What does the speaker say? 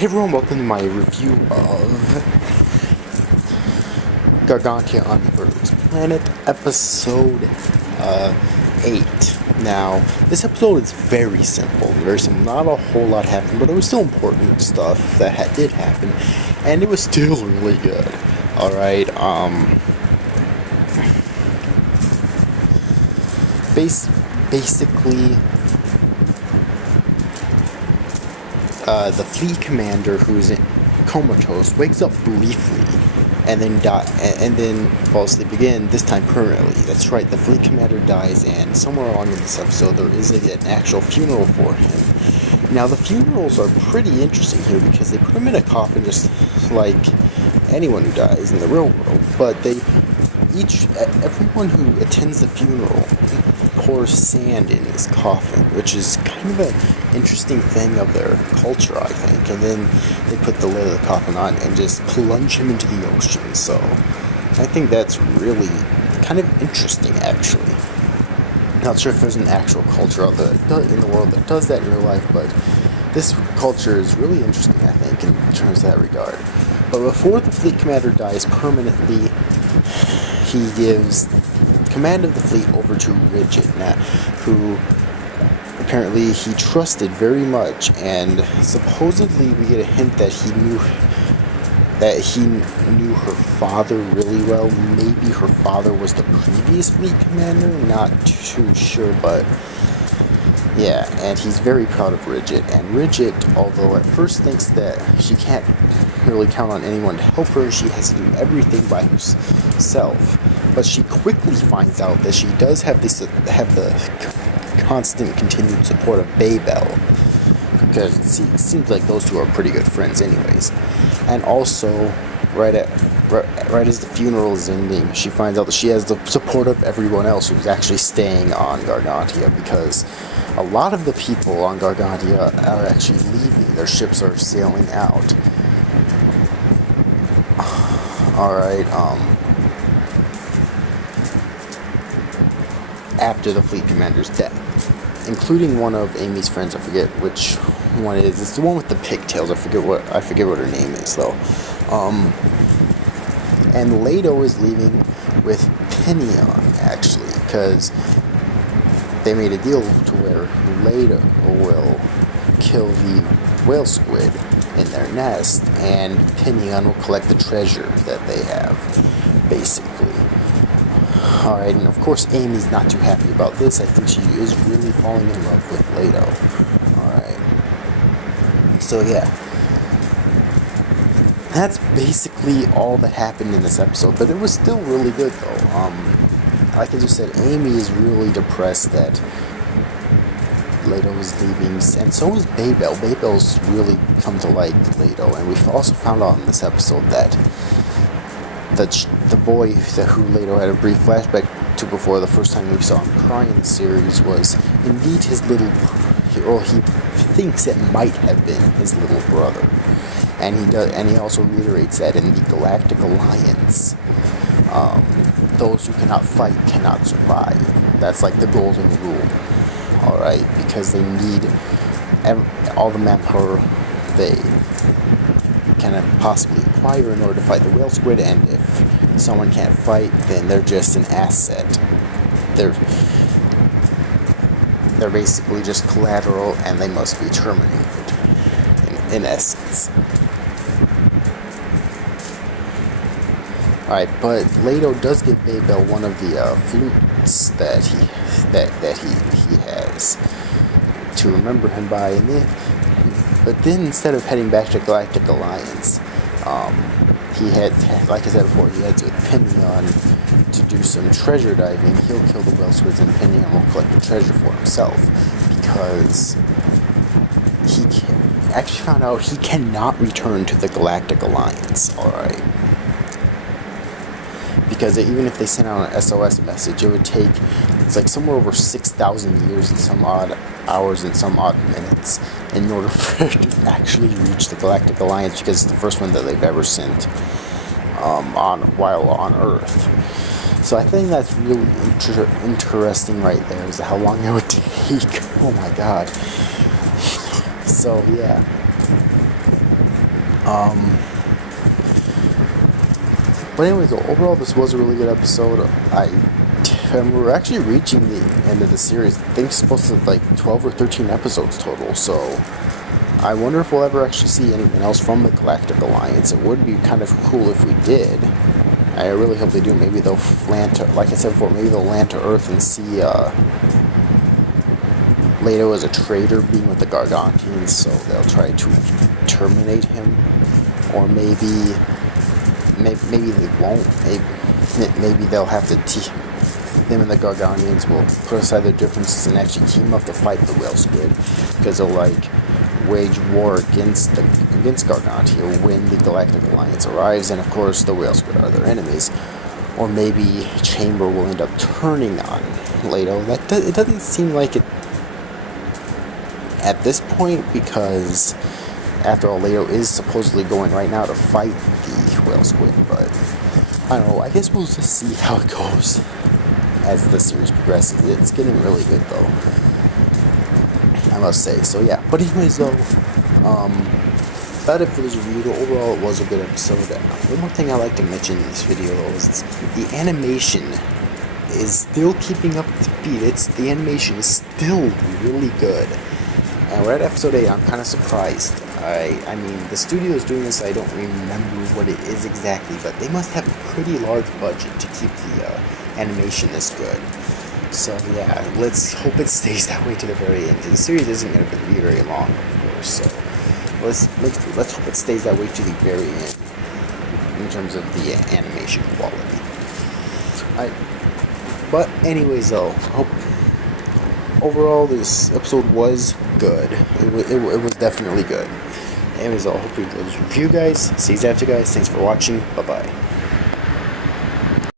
Hey everyone, welcome to my review of Gargantia on Verdrous Planet, episode 8. Now, this episode is very simple, not a whole lot happened, but it was still important stuff that did happen, and it was still really good. Alright, basically, the fleet commander, who's comatose, wakes up briefly and then falls asleep again, this time permanently. That's right, the fleet commander dies, and somewhere along in this episode there is an actual funeral for him. Now, the funerals are pretty interesting here because they put him in a coffin just like anyone who dies in the real world, but everyone who attends the funeral pours sand in his coffin, which is kind of an interesting thing of their culture, I think. And then they put the lid of the coffin on and just plunge him into the ocean. So I think that's really kind of interesting, actually. Not sure if there's an actual culture out there in the world that does that in real life, but this culture is really interesting, I think, in terms of that regard. But before the fleet commander dies permanently, he gives command of the fleet over to Rigid, who apparently he trusted very much, and supposedly we get a hint that he knew her father really well. Maybe her father was the previous fleet commander, not too sure, but yeah, and he's very proud of Rigid. And Rigid, although at first thinks that she can't really count on anyone to help her, she has to do everything by herself. But she quickly finds out that she does have the constant, continued support of Babel, because it seems like those two are pretty good friends, anyways. And also, right as the funeral is ending, she finds out that she has the support of everyone else who's actually staying on Gargantia, because a lot of the people on Gargantia are actually leaving. Their ships are sailing out. Alright, after the fleet commander's death, including one of Amy's friends. I forget which one it is. It's the one with the pigtails. I forget what her name is, though. And Lado is leaving with Pinion, actually, because they made a deal to where Lado will kill the whale squid in their nest, and Pinion will collect the treasure that they have, basically. Alright, and of course Amy's not too happy about this. I think she is really falling in love with Lado. Alright. So yeah. That's basically all that happened in this episode, but it was still really good, though. Like I just said, Amy is really depressed that Lado is leaving, and so is Babel. Babel's really come to like Lado, and we've also found out in this episode that the boy who Lado had a brief flashback to before, the first time we saw him cry in the series, was indeed his little, well, he thinks it might have been his little brother. And he also reiterates that in the Galactic Alliance, those who cannot fight cannot survive. That's like the golden rule. Alright, because they need all the manpower they can possibly acquire in order to fight the whale squid, and if someone can't fight, then they're just an asset. They're basically just collateral, and they must be terminated, in essence. Alright, but Lado does give Babel one of the flutes that he has to remember him by, but then instead of heading back to Galactic Alliance, like I said before, he heads with Pinion to do some treasure diving. He'll kill the whale squids, and Pinion will collect the treasure for himself, because he actually found out he cannot return to the Galactic Alliance. Alright. Because even if they sent out an SOS message, it would take, it's like somewhere over 6,000 years and some odd hours and some odd minutes in order for it to actually reach the Galactic Alliance, because it's the first one that they've ever sent while on Earth. So I think that's really interesting right there, is how long it would take. Oh my god. So yeah. But anyways, overall, this was a really good episode. We're actually reaching the end of the series. I think it's supposed to like 12 or 13 episodes total. So I wonder if we'll ever actually see anything else from the Galactic Alliance. It would be kind of cool if we did. I really hope they do. Maybe they'll land to, like I said before, maybe they'll land to Earth and see Leto as a traitor being with the Gargantians, so they'll try to terminate him. Or maybe they won't. Maybe they'll have to them and the Gargantians will put aside their differences and actually team up to fight the whale squid, because they'll like wage war against Gargantia when the Galactic Alliance arrives, and of course the whale squid are their enemies. Or maybe Chamber will end up turning on Leto. It doesn't seem like it at this point, because after all, Leto is supposedly going right now to fight the whale squid, but I don't know. I guess we'll just see how it goes as the series progresses. It's getting really good though, I must say. So yeah, but anyways though, about it for this review. Overall, it was a good episode. One more thing I like to mention in this video though is the animation is still keeping up with the beat. The animation is still really good. And we're at episode 8, I'm kind of surprised. I mean, the studio is doing this, I don't remember what it is exactly, but they must have a pretty large budget to keep the animation this good. So yeah, let's hope it stays that way to the very end. The series isn't going to be very long, of course, so let's hope it stays that way to the very end in terms of the animation quality. But anyways though, overall, this episode was good. It was definitely good. Anyways, I hope you enjoyed this review, guys. See you after, guys. Thanks for watching. Bye-bye.